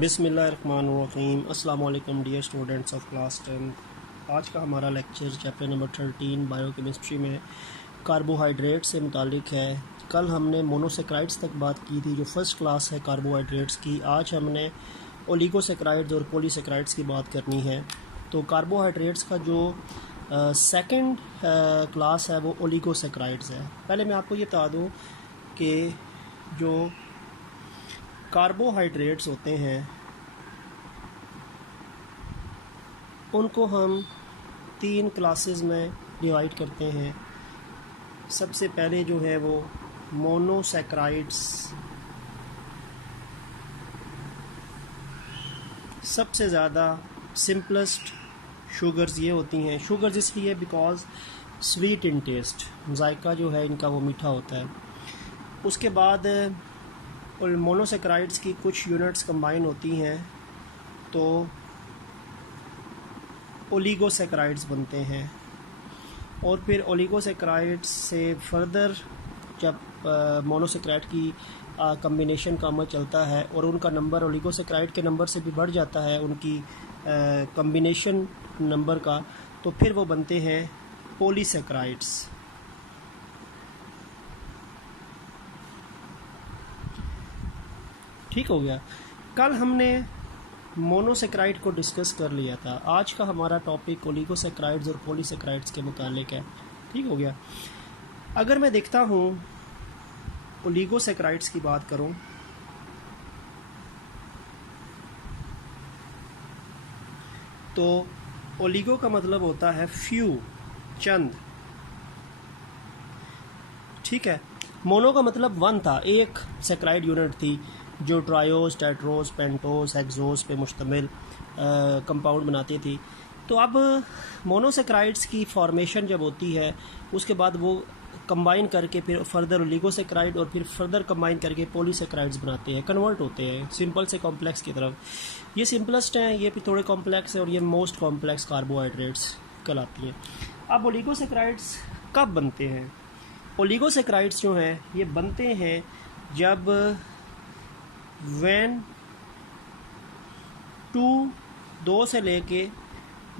बिस्मिल्लाहिर्रहमानिर्रहीम। अस्सलाम वालेकुम डियर स्टूडेंट्स ऑफ क्लास 10। आज का हमारा लेक्चर चैप्टर नंबर 13 बायोकेमिस्ट्री में कार्बोहाइड्रेट से मुतालिक है। कल हमने मोनोसेक्राइड्स तक बात की थी, जो फर्स्ट क्लास है कार्बोहाइड्रेट्स की। आज हमने ओलिगोसेक्राइड्स और पॉलीसेक्राइड्स की बात करनी है। तो कार्बोहाइड्रेट्स का जो सेकंड क्लास है वो ओलिगोसेक्राइड्स है। पहले मैं आपको ये बता दूँ कि जो कार्बोहाइड्रेट्स होते हैं उनको हम 3 क्लासेस में डिवाइड करते हैं। सबसे पहले जो है वो मोनोसेक्राइड्स, सबसे ज़्यादा सिंपलेस्ट शुगर्स ये होती हैं। शुगर्स इसलिए बिकॉज स्वीट इन टेस्ट, जायका जो है इनका वो मीठा होता है। उसके बाद मोनोसेक्राइड्स की कुछ यूनिट्स कंबाइन होती हैं तो ओलिगोसेक्राइड्स बनते हैं। और फिर ओलिगोसेक्राइड्स से फर्दर जब मोनोसेक्राइड की कम्बिनेशन का अमल चलता है और उनका नंबर ओलिगोसेक्राइड के नंबर से भी बढ़ जाता है, उनकी कम्बिनेशन नंबर का, तो फिर वो बनते हैं पॉलीसेक्राइड्स। ठीक हो गया। कल हमने मोनोसेक्राइड को डिस्कस कर लिया था। आज का हमारा टॉपिक ओलिगोसेक्राइड्स और पॉलीसेक्राइड्स के मुतालिक है। ठीक हो गया। अगर मैं देखता हूँ ओलिगोसेक्राइड्स की बात करूँ तो ओलिगो का मतलब होता है फ्यू, चंद। ठीक है। मोनो का मतलब वन था, एक सेक्राइड यूनिट थी जो ट्रायोस, टेट्रोस, पेंटोस, हेक्सोस पे मुश्तमिल कंपाउंड बनाती थी। तो अब मोनोसेक्राइड्स की फॉर्मेशन जब होती है उसके बाद वो कंबाइन करके फिर फर्दर ओलिगोसेक्राइड और फिर फर्दर कंबाइन करके पॉलीसेक्राइड्स बनाते हैं, कन्वर्ट होते हैं सिंपल से कॉम्प्लेक्स की तरफ। ये सिंपलेस्ट हैं, ये भी थोड़े कॉम्प्लेक्स है और ये मोस्ट कॉम्प्लेक्स कार्बोहाइड्रेट्स कहलाती हैं। अब ओलिगोसेक्राइड्स कब बनते हैं? ओलिगोसेक्राइड्स जो हैं ये बनते हैं जब when 2 से लेके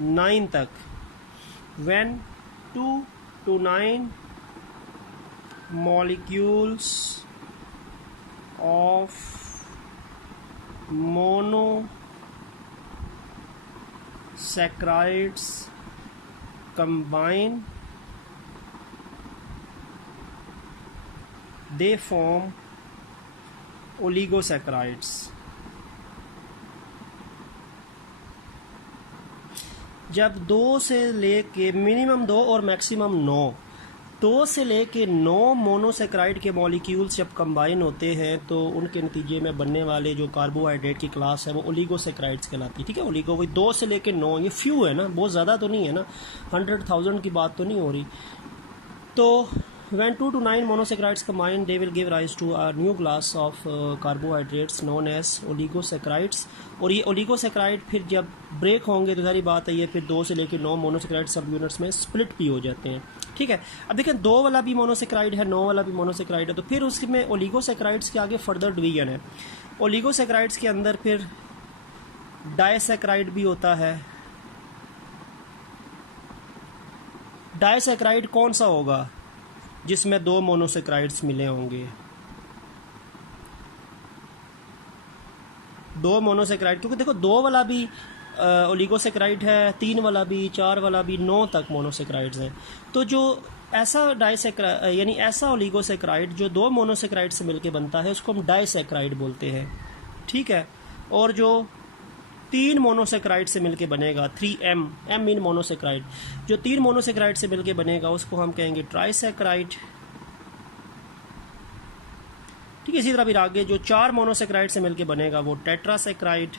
9 तक, when 2 to 9 molecules of monosaccharides combine, they form oligosaccharides. जब 2 से लेके मिनिमम 2 और मैक्सिमम 2 से लेके 9 मोनोसेक्राइड के मॉलिक्यूल्स जब कंबाइन होते हैं तो उनके नतीजे में बनने वाले जो कार्बोहाइड्रेट की क्लास है वो ओलिगोसेक्राइड्स कहलाती है। ठीक है। ओलिगो वही 2 से लेके 9, ये फ्यू है ना, बहुत ज़्यादा तो नहीं है ना, 100,000 की बात तो नहीं हो रही। तो when 2 to 9 monosaccharides combine, they will give rise to a new class of carbohydrates known as oligosaccharides। और ये ओलिगोसेक्राइड फिर जब ब्रेक होंगे तो सारी बात है ये फिर 2 से लेकर 9 मोनोसेक्राइड सब यूनिट्स में स्प्लिट भी हो जाते हैं। ठीक है। अब देखें 2 वाला भी मोनोसेक्राइड है, 9 वाला भी मोनोसेक्राइड है, तो फिर उसमें ओलिगोसेक्राइड्स के आगे फर्दर डिवीजन है। ओलिगोसेक्राइड्स के अंदर फिर डाइसेक्राइड भी होता है। डाइसेक्राइड कौन सा होगा? जिसमें 2 मोनोसेक्राइड्स मिले होंगे। 2 मोनोसेक्राइड, क्योंकि देखो 2 वाला भी ओलिगोसेक्राइड है, 3 वाला भी, 4 वाला भी, 9 तक मोनोसेक्राइड्स हैं। तो जो ऐसा डाइसेक्राइड यानी ऐसा ओलिगोसेक्राइड जो 2 मोनोसेक्राइड से मिलकर बनता है उसको हम डाइसेक्राइड बोलते हैं। ठीक है। और जो 3 मोनोसेक्राइड से मिलके बनेगा, 3M, M मीन मोनोसेक्राइड, जो 3 मोनोसेक्राइड से मिलके बनेगा उसको हम कहेंगे ट्राइसेक्राइड। ठीक है। इसी तरह फिर आगे जो 4 मोनोसेक्राइड से मिलके बनेगा वो टेट्रासेक्राइड,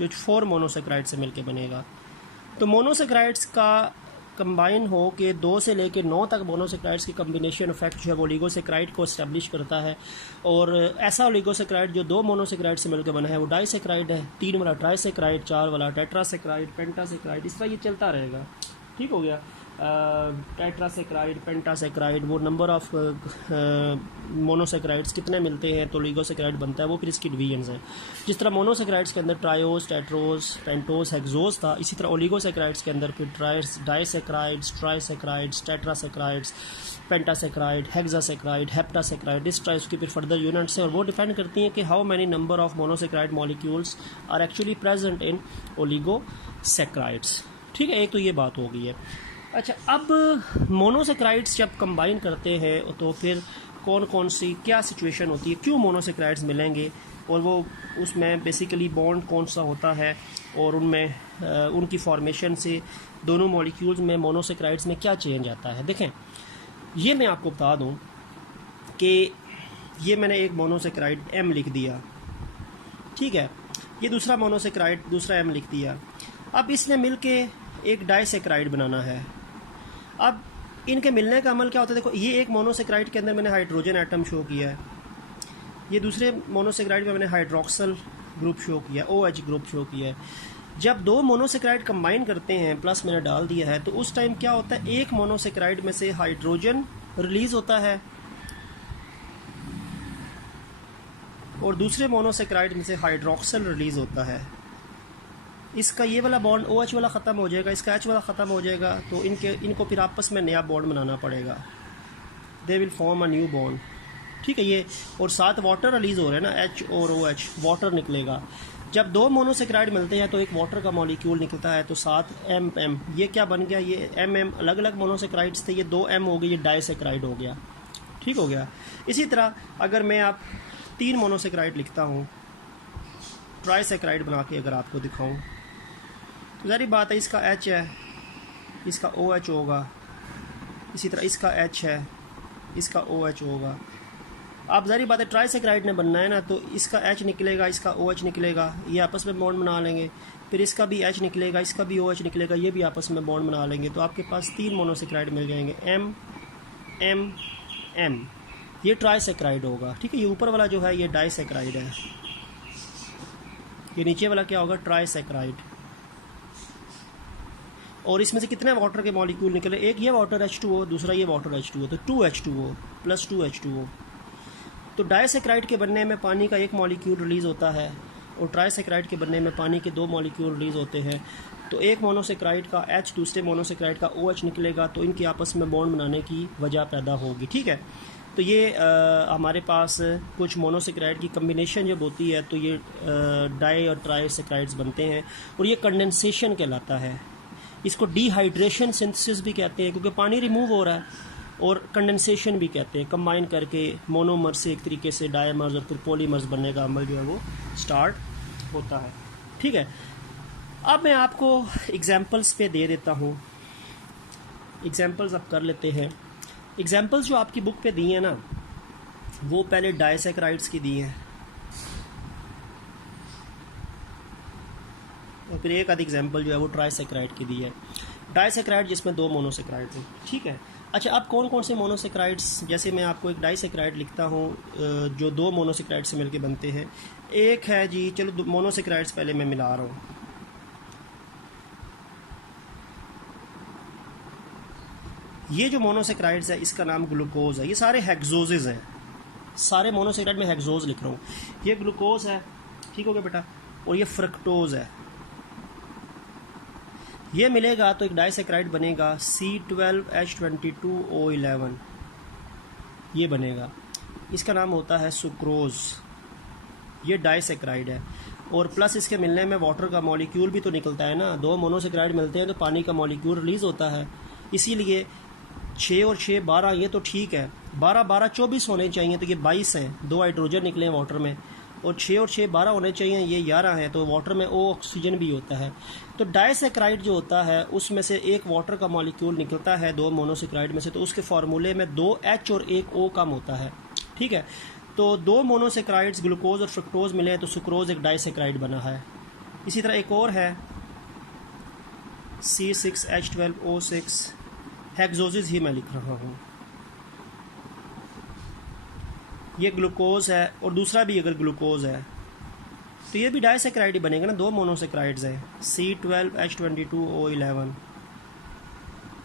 जो 4 मोनोसेक्राइड से मिलके बनेगा। तो मोनोसेक्राइड्स का कंबाइन हो के 2 से लेकर 9 तक मोनोसेक्राइड्स की कम्बिनेशन इफेक्ट जो है वो ओलिगोसेक्राइड को एस्टेब्लिश करता है। और ऐसा ओलिगोसेक्राइड जो 2 मोनोसेक्राइड से मिलकर बना है वो डाइसेक्राइड है, 3 वाला ट्राइसेक्राइड, 4 वाला टेट्रासेक्राइड, पेंटासेक्राइड, इस तरह ये चलता रहेगा। ठीक हो गया। टेट्रासेक्राइड, पेंटासेक्राइड, वो नंबर ऑफ मोनोसेक्राइड्स कितने मिलते हैं तो ओलिगोसेक्राइड बनता है, वो फिर इसकी डिवीजन्स हैं। जिस तरह मोनोसेक्राइड्स के अंदर ट्रायोस, टेट्रोस, पेंटोस, हेक्सोस था, इसी तरह ओलिगोसेक्राइड्स के अंदर फिर डाइसेक्राइड्स, ट्राइसेक्राइड्स, टेट्रासेक्राइड्स, पेंटासेक्राइड, हेक्सासेक्राइड, हेप्टासेक्राइड, इस टाइप की फिर फर्दर यूनिट्स हैं और वो डिपेंड करती हैं कि how many number of monosaccharide molecules are actually present in oligosaccharides. ठीक है, एक तो ये बात हो गई है। अच्छा, अब मोनोसेक्राइड्स जब कंबाइन करते हैं तो फिर कौन कौन सी क्या सिचुएशन होती है, क्यों मोनोसेक्राइड्स मिलेंगे और वो उसमें बेसिकली बॉन्ड कौन सा होता है और उनमें उनकी फॉर्मेशन से दोनों मॉलिक्यूल्स में मोनोसेक्राइड्स में क्या चेंज आता है। देखें, ये मैं आपको बता दूं कि ये मैंने एक मोनोसेक्राइड M लिख दिया, ठीक है, ये दूसरा मोनोसेक्राइड दूसरा M लिख दिया। अब इसने मिलके एक डाइसेक्राइड बनाना है। अब इनके मिलने का अमल क्या होता है, देखो ये एक मोनोसेक्राइड के अंदर मैंने हाइड्रोजन एटम शो किया है, ये दूसरे मोनोसेक्राइड में मैंने हाइड्रोक्सल ग्रुप शो किया, OH ग्रुप शो किया है। जब दो मोनोसेक्राइड कंबाइन करते हैं, प्लस मैंने डाल दिया है, तो उस टाइम क्या होता है, एक मोनोसेक्राइड में से हाइड्रोजन रिलीज होता है और दूसरे मोनोसेक्राइड में से हाइड्रोक्सल रिलीज होता है। इसका ये वाला बॉन्ड OH वाला ख़त्म हो जाएगा, इसका H वाला ख़त्म हो जाएगा, तो इनको फिर आपस में नया बॉन्ड बनाना पड़ेगा। They will form a new bond, ठीक है। ये और साथ वाटर रिलीज हो रहा है ना, H और OH, वाटर निकलेगा। जब दो मोनोसेक्राइड मिलते हैं तो एक वाटर का मॉलिक्यूल निकलता है, तो साथ MM, ये क्या बन गया, ये MM अलग अलग मोनोसेक्राइड्स थे, ये 2M हो गए, ये डाइसेक्राइड हो गया, ठीक हो गया। इसी तरह अगर मैं आप 3 मोनोसेक्राइड लिखता हूँ, ट्राइसेक्राइड बना के अगर आपको दिखाऊँ, तो ज़ाहिर बात है इसका H है, इसका OH होगा, इसी तरह इसका H है, इसका OH होगा। आप ज़ाहिर बात है ट्राइसेक्राइड ने बनना है ना, तो इसका H निकलेगा, इसका OH निकलेगा, ये आपस में बॉन्ड बना लेंगे, फिर इसका भी H निकलेगा, इसका भी OH निकलेगा, ये भी आपस में बॉन्ड बना लेंगे, तो आपके पास 3 मोनोसेक्राइड मिल जाएंगे, M M M, ये ट्राइसेक्राइड होगा, ठीक है। ये ऊपर वाला जो है ये डाइसेक्राइड है, ये नीचे वाला क्या होगा, ट्राइसेक्राइड। और इसमें से कितने वाटर के मॉलिक्यूल निकले, एक ये वाटर H2O, दूसरा ये वाटर H2O, तो 2H2O प्लस 2H2O। तो डाइसेक्राइड के बनने में पानी का एक मॉलिक्यूल रिलीज़ होता है और ट्राइसेक्राइड के बनने में पानी के 2 मॉलिक्यूल रिलीज़ होते हैं। तो एक मोनोसेक्राइड का H दूसरे मोनोसेक्राइड का OH निकलेगा, तो इनकी आपस में बॉन्ड बनाने की वजह पैदा होगी, ठीक है। तो ये हमारे पास कुछ मोनोसेक्राइड की कम्बिनेशन जब होती है तो ये डाई और ट्राइसेक्राइड्स बनते हैं और ये कंडेंसेशन कहलाता है। इसको डिहाइड्रेशन सिंथेसिस भी कहते हैं क्योंकि पानी रिमूव हो रहा है, और कंडेंसेशन भी कहते हैं, कंबाइन करके मोनोमर से एक तरीके से डायमर्स और फिर पॉलीमर्स बनने का अमल जो है वो स्टार्ट होता है, ठीक है। अब मैं आपको एग्जांपल्स पे दे देता हूँ, एग्जांपल्स अब कर लेते हैं। एग्जांपल्स जो आपकी बुक पे दी हैं ना, वो पहले डाइसेक्राइड्स की दी हैं और फिर एक आध एग्जांपल जो है वो ट्राइसेक्राइड की दी है। डाइसेक्राइड जिसमें 2 मोनोसेक्राइड थे, ठीक है। अच्छा, अब कौन कौन से मोनोसेक्राइड्स, जैसे मैं आपको एक डाइसेक्राइड लिखता हूँ जो 2 मोनोसेक्राइड से मिलके बनते हैं। एक है जी, चलो मोनोसेक्राइड्स पहले मैं मिला रहा हूँ। ये जो मोनोसेक्राइड्स है इसका नाम ग्लूकोज है, ये सारे हेक्सोजेज हैं, सारे मोनोसेक्राइड में हेक्सोज लिख रहा हूँ। ये ग्लूकोज है, ठीक हो गया बेटा, और ये फ्रक्टोज है। ये मिलेगा तो एक डाइसेक्राइड बनेगा C12H22O11, ये बनेगा, इसका नाम होता है सुक्रोज, ये डाइसेक्राइड है। और प्लस इसके मिलने में वाटर का मॉलिक्यूल भी तो निकलता है ना, 2 मोनोसेक्राइड मिलते हैं तो पानी का मॉलिक्यूल रिलीज़ होता है, इसीलिए 6 और 6 12, ये तो ठीक है, 12 12 24 होने चाहिए, तो ये 22 हैं, 2 हाइड्रोजन निकले हैं वाटर में, और 6 और 6 12 होने चाहिए, ये 11 है, तो वाटर में O ऑक्सीजन भी होता है। तो डाइसेक्राइड जो होता है उसमें से एक वाटर का मॉलिक्यूल निकलता है 2 मोनोसेक्राइड में से, तो उसके फार्मूले में 2 H और 1 O कम होता है, ठीक है। तो 2 मोनोसेक्राइड्स ग्लूकोज और फ्रक्टोज मिले हैं तो सुक्रोज एक डाइसेक्राइड बना है। इसी तरह एक और है C6H12O6, हेक्सोजिस ही मैं लिख रहा हूँ, ये ग्लूकोज है और दूसरा भी अगर ग्लूकोज है तो ये भी डाइसेक्राइड ही बनेगा ना, 2 मोनोसेक्राइड्स हैं, C12H22O11,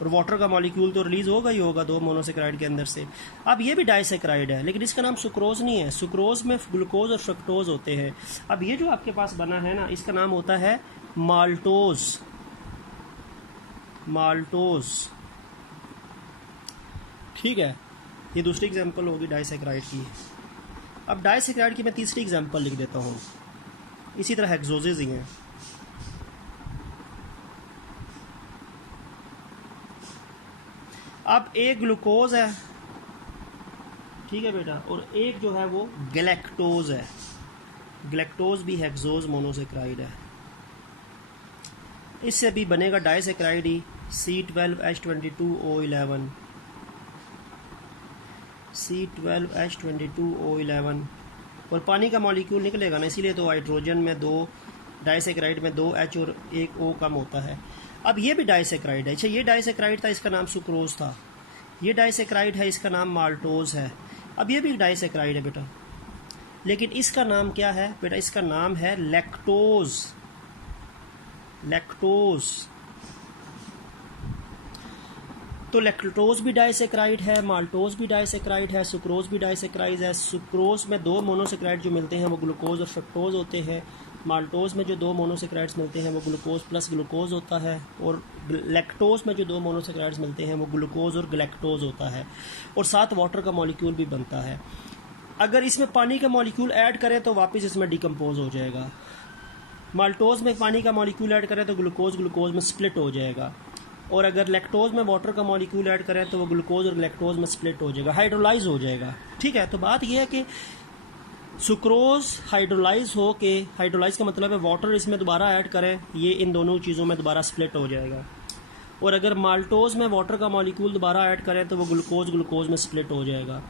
और वाटर का मॉलिक्यूल तो रिलीज़ होगा ही होगा दो मोनोसेक्राइड के अंदर से। अब ये भी डाइसेक्राइड है, लेकिन इसका नाम सुक्रोज नहीं है। सुक्रोज में ग्लूकोज और फ्रक्टोज होते हैं। अब ये जो आपके पास बना है ना, इसका नाम होता है माल्टोज। माल्टोज, ठीक है। ये दूसरी एग्जांपल होगी डाइसेक्राइड की। अब डाइसेक्राइड की मैं तीसरी एग्जांपल लिख देता हूँ। इसी तरह हेक्सोजेज ही हैं। अब एक ग्लूकोज है, ठीक है बेटा, और एक जो है वो गैलेक्टोज है। गैलेक्टोज भी हेक्सोज मोनोसेक्राइड है। इससे भी बनेगा डाइसेक्राइड ही, C12H22O11, C12H22O11, और पानी का मॉलिक्यूल निकलेगा ना, इसीलिए तो हाइड्रोजन में दो, डाइसेक्राइड में दो H और एक O कम होता है। अब ये भी डाइसेक्राइड है। अच्छा, ये डाइसेक्राइड था, इसका नाम सुक्रोज था। ये डाइसेक्राइड है, इसका नाम माल्टोज है। अब ये भी डाइसेक्राइड है बेटा, लेकिन इसका नाम क्या है बेटा? इसका नाम है लैक्टोज। लैक्टोज, तो लैक्टोज भी डाइसेक्राइड है, माल्टोज भी डाइसेक्राइड है, सुक्रोज भी डाइसेक्राइड है। सुक्रोज में दो मोनोसेक्राइड जो मिलते हैं वो ग्लूकोज और फ्रक्टोज होते हैं। माल्टोज में जो दो मोनोसेक्राइड्स मिलते हैं वो ग्लूकोज प्लस ग्लूकोज होता है। और लैक्टोज में जो दो मोनोसेक्राइड्स मिलते हैं वो ग्लूकोज और गैलेक्टोज होता है। और साथ वाटर का मॉलिक्यूल भी बनता है। अगर इसमें पानी का मॉलिक्यूल ऐड करें तो वापस इसमें डिकम्पोज हो जाएगा। माल्टोज में पानी का मॉलिक्यूल ऐड करें तो ग्लूकोज ग्लूकोज में स्प्लिट हो जाएगा। और अगर लैक्टोज में वाटर का मॉलिक्यूल ऐड करें तो वो ग्लूकोज और लैक्टोज में स्प्लिट हो जाएगा, हाइड्रोलाइज हो जाएगा। ठीक है, तो बात यह है कि सुक्रोज हाइड्रोलाइज हो के, हाइड्रोलाइज का मतलब है वाटर इसमें दोबारा ऐड करें, ये इन दोनों चीज़ों में दोबारा स्प्लिट हो जाएगा। और अगर माल्टोज में वाटर का मॉलिक्यूल दोबारा ऐड करें तो वो ग्लूकोज ग्लूकोज में स्प्लिट हो जाएगा,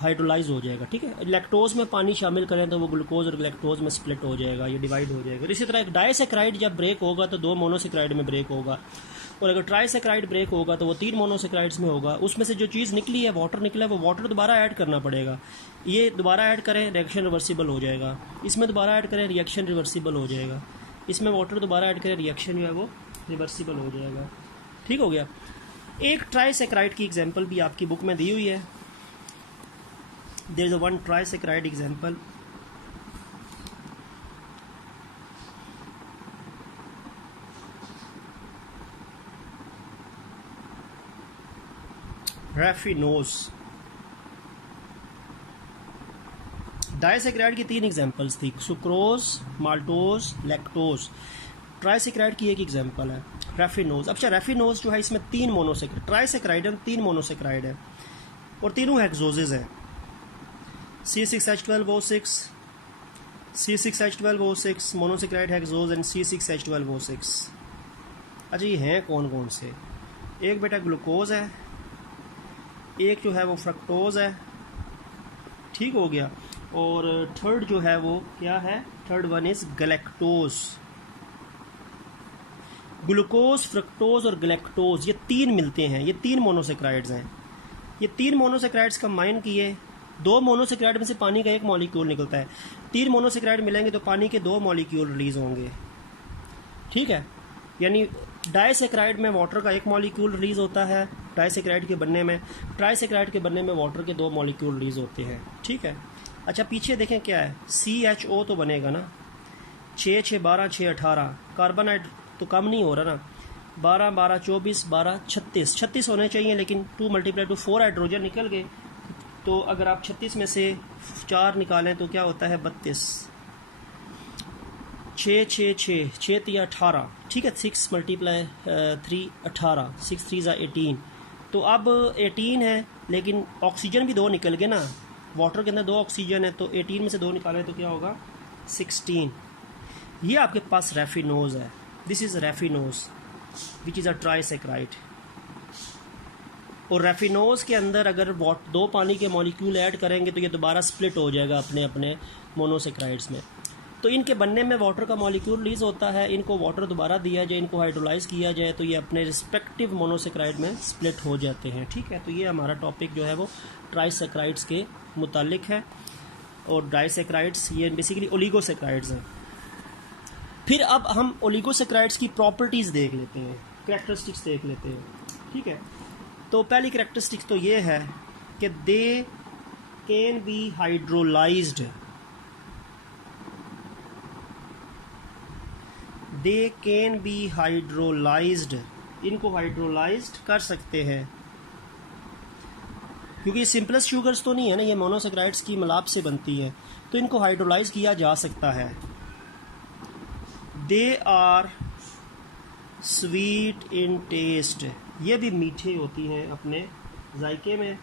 हाइड्रोलाइज हो जाएगा। ठीक है, लैक्टोज में पानी शामिल करें तो वो ग्लूकोज और लैक्टोज में स्प्लिट हो जाएगा, ये डिवाइड हो जाएगा। इसी तरह एक डाइसेक्राइड जब ब्रेक होगा तो दो मोनोसेक्राइड में ब्रेक होगा, और अगर ट्राइसेक्राइड ब्रेक होगा तो वो तीन मोनोसेक्राइड्स में होगा। उसमें से जो चीज़ निकली है, वाटर निकला है, वो वाटर दोबारा ऐड करना पड़ेगा। ये दोबारा ऐड करें, रिएक्शन रिवर्सिबल हो जाएगा। इसमें दोबारा ऐड करें, रिएक्शन रिवर्सिबल हो जाएगा। इसमें वाटर दोबारा ऐड करें, रिएक्शन जो है वो रिवर्सिबल हो जाएगा। ठीक हो गया। एक ट्राइसेक्राइड की एग्जाम्पल भी आपकी बुक में दी हुई है। There is one trisaccharide example. Raffinose. Disaccharide की तीन एग्जांपल्स थी, सुक्रोज, माल्टोज, लैक्टोज। ट्राइसेक्राइड की एक एग्जांपल है रैफिनोज। अच्छा, रैफिनोज जो है इसमें तीन मोनोसेक्राइड, ट्राइसेक्राइड है, तीन मोनोसेक्राइड है और तीनों हेक्सोजेज हैं। C6H12O6, C6H12O6 monosaccharide hexose and C6H12O6। अच्छा, ये हैं कौन कौन से? एक बेटा ग्लूकोज है, एक जो है वो फ्रक्टोज है, ठीक हो गया, और थर्ड जो है वो क्या है? Third one is galactose. Glucose, fructose और गैलेक्टोज ये तीन मिलते हैं, ये तीन मोनोसेक्राइड्स हैं। ये तीन मोनोसेक्राइड्स कंबाइन किए, दो मोनोसेक्राइड में से पानी का एक मॉलिक्यूल निकलता है। तीन मोनोसेक्राइड मिलेंगे तो पानी के दो मॉलिक्यूल रिलीज होंगे। ठीक है, यानी डाइसेक्राइड में वाटर का एक मॉलिक्यूल रिलीज होता है डाइसेक्राइड के बनने में, ट्राइसेक्राइड के बनने में वाटर के दो मॉलिक्यूल रिलीज होते हैं। ठीक है, अच्छा पीछे देखें क्या है, CHO तो बनेगा ना, 6 6 12 6 18, कार्बन तो कम नहीं हो रहा ना, 12 12 24 12 36, 36 होने चाहिए, लेकिन 2 × 2 4 हाइड्रोजन निकल गए। तो अगर आप 36 में से 4 निकालें तो क्या होता है? 32। 6 6 6 6 3 18, ठीक है, 6 × 3 18, 6 3 18। तो अब 18 है, लेकिन ऑक्सीजन भी दो निकल गए ना, वाटर के अंदर दो ऑक्सीजन है, तो 18 में से दो निकालें तो क्या होगा? 16। ये आपके पास रैफिनोज है। This is raffinose which is a trisaccharide. और रैफिनोज के अंदर अगर दो पानी के मॉलिक्यूल ऐड करेंगे तो ये दोबारा स्प्लिट हो जाएगा अपने अपने मोनोसेक्राइड्स में। तो इनके बनने में वाटर का मॉलिक्यूल रिलीज होता है, इनको वाटर दोबारा दिया जाए, इनको हाइड्रोलाइज किया जाए तो ये अपने रिस्पेक्टिव मोनोसेक्राइड में स्प्लिट हो जाते हैं। ठीक है, तो ये हमारा टॉपिक जो है वो ट्राइसेक्राइड्स के मुतालिक है। और डाइसेक्राइड्स ये बेसिकली ओलिगोसेक्राइड्स हैं। फिर अब हम ओलिगोसेक्राइड्स की प्रॉपर्टीज़ देख लेते हैं, कैरेक्टरिस्टिक्स देख लेते हैं। ठीक है। तो पहली करेक्टरिस्टिक्स तो ये है कि they can be hydrolysed, they can be hydrolysed, इनको हाइड्रोलाइज्ड कर सकते हैं, क्योंकि ये सिंपलेस्ट शुगर्स तो नहीं है ना, ये मोनोसेक्राइड्स की मिलाप से बनती है, तो इनको हाइड्रोलाइज किया जा सकता है। They are sweet in taste, ये भी मीठे होती हैं अपने जायके में।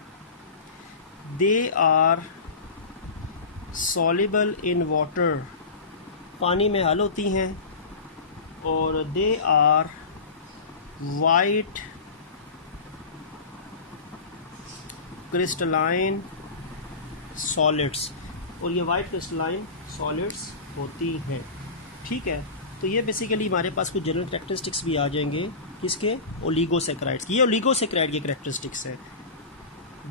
They are soluble in water, पानी में हल होती हैं। और they are white crystalline solids, और ये वाइट क्रिस्टलाइन सॉलिड्स होती हैं, ठीक है। तो ये बेसिकली हमारे पास कुछ जनरल कैरेक्टरिस्टिक्स भी आ जाएंगे किसके, ओलिगोसैकेराइड्स की। ये ओलिगोसैकेराइड की कैरेक्टरिस्टिक्स है।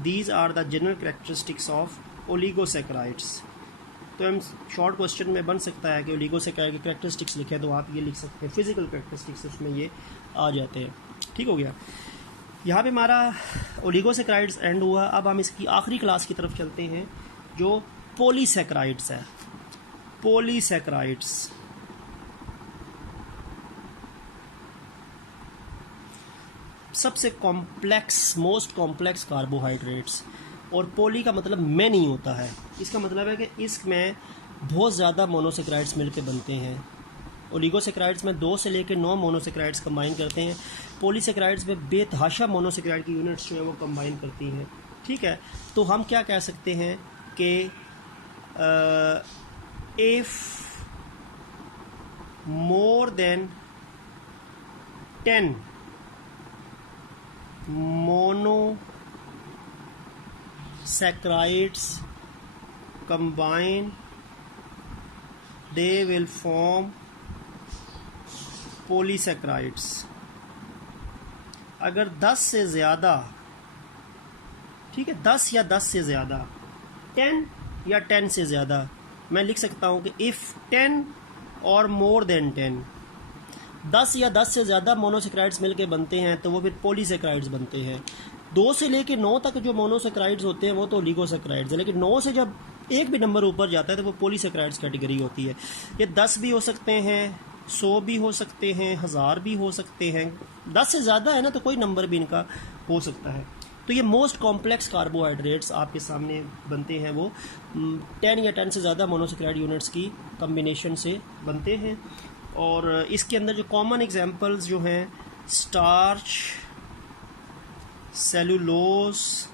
These are the general characteristics of oligosaccharides. तो हम शॉर्ट क्वेश्चन में बन सकता है कि ओलिगोसैकेराइड की कैरेक्टरिस्टिक्स लिखें, तो आप ये लिख सकते हैं फिजिकल कैरेक्टरिस्टिक्स, उसमें ये आ जाते हैं, ठीक हो गया। यहाँ पे हमारा ओलिगोसैकेराइड्स एंड हुआ। अब हम इसकी आखिरी क्लास की तरफ चलते हैं जो पॉलीसैकेराइड्स है। पॉलीसैकेराइड्स सबसे कॉम्प्लेक्स, मोस्ट कॉम्प्लेक्स कार्बोहाइड्रेट्स, और पॉली का मतलब में नहीं होता है, इसका मतलब है कि इसमें बहुत ज़्यादा मोनोसेक्राइड्स मिलकर बनते हैं। ओलिगोसेक्राइड्स में 2 से लेकर 9 मोनोसेक्राइड्स कंबाइन करते हैं। पॉलीसेक्राइड्स में बेतहाशा मोनोसेक्राइड की यूनिट्स जो है वो कंबाइन करती हैं, ठीक है। तो हम क्या कह सकते हैं कि if more than 10 monosaccharides combine, they will form polysaccharides। अगर 10 से ज़्यादा, ठीक है, 10 या 10 से ज़्यादा, 10 या 10 से ज़्यादा, मैं लिख सकता हूँ कि इफ़ 10 और मोर देन 10, 10 या 10 से ज़्यादा मोनोसेक्राइड्स मिलके बनते हैं तो वो फिर पॉलीसेक्राइड्स बनते हैं। 2 से लेके 9 तक जो मोनोसेक्राइड्स होते हैं वो तो ओलिगोसेक्राइड्स है, लेकिन 9 से जब एक भी नंबर ऊपर जाता है तो वो पॉलीसेक्राइड्स कैटेगरी होती है। ये 10 भी हो सकते हैं, 100 भी हो सकते हैं, 1000 भी हो सकते हैं। 10 से ज़्यादा है ना तो कोई नंबर भी इनका हो सकता है। तो ये मोस्ट कॉम्प्लेक्स कार्बोहाइड्रेट्स आपके सामने बनते हैं, वो 10 या 10 से ज़्यादा मोनोसेक्राइड यूनिट्स की कम्बिनेशन से बनते हैं। और इसके अंदर जो कॉमन एग्जांपल्स जो हैं, स्टार्च, सेलुलोज,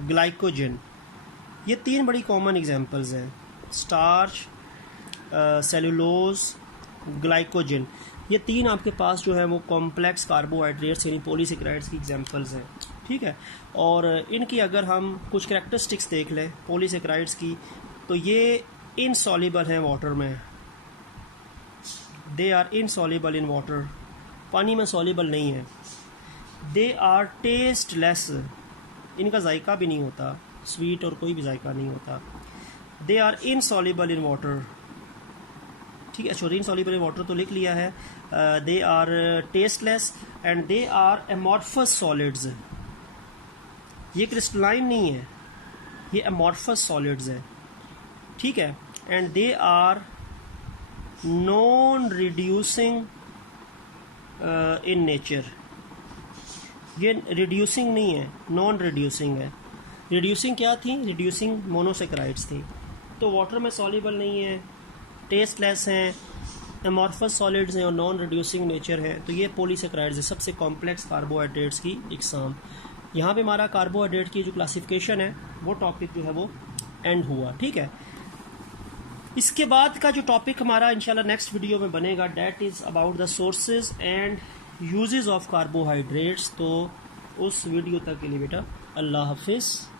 ग्लाइकोजन, ये 3 बड़ी कॉमन एग्जांपल्स हैं। स्टार्च, सेलुलोज, ग्लाइकोजन, ये 3 आपके पास जो है वो कॉम्प्लेक्स कार्बोहाइड्रेट्स यानी पॉलीसेक्राइड्स की एग्जांपल्स हैं, ठीक है। और इनकी अगर हम कुछ कैरेक्टरिस्टिक्स देख लें पॉलीसेक्राइड्स की, तो ये इनसॉल्युबल हैं वाटर में, they are insoluble in water, पानी में सॉल्युबल नहीं है। दे आर टेस्टलेस, इनका जायका भी नहीं होता, स्वीट और कोई भी जायका नहीं होता। They are insoluble in water, ठीक है, सॉरी इनसॉल्युबल इन वाटर तो लिख लिया है। They are tasteless and they are amorphous solids, ये क्रिस्टलाइन नहीं है, ये एमॉर्फस सॉलिड्स है, ठीक है। And they are non reducing in nature, ये रिड्यूसिंग नहीं है, नॉन रिड्यूसिंग है। रिड्यूसिंग क्या थी, रिड्यूसिंग मोनोसेक्राइड्स थी। तो वाटर में सॉल्युबल नहीं है, टेस्टलेस हैं, एमॉर्फस सॉलिड्स हैं और नॉन रिड्यूसिंग नेचर है। तो ये पॉलीसेक्राइड्स है, सबसे कॉम्प्लेक्स कार्बोहाइड्रेट्स की इकसाम। यहाँ पे हमारा कार्बोहाइड्रेट की जो क्लासिफिकेशन है वो टॉपिक जो है वो एंड हुआ, ठीक है। इसके बाद का जो टॉपिक हमारा इंशाल्लाह नेक्स्ट वीडियो में बनेगा, that is about the sources and uses of carbohydrates. तो उस वीडियो तक के लिए बेटा अल्लाह हाफिज़।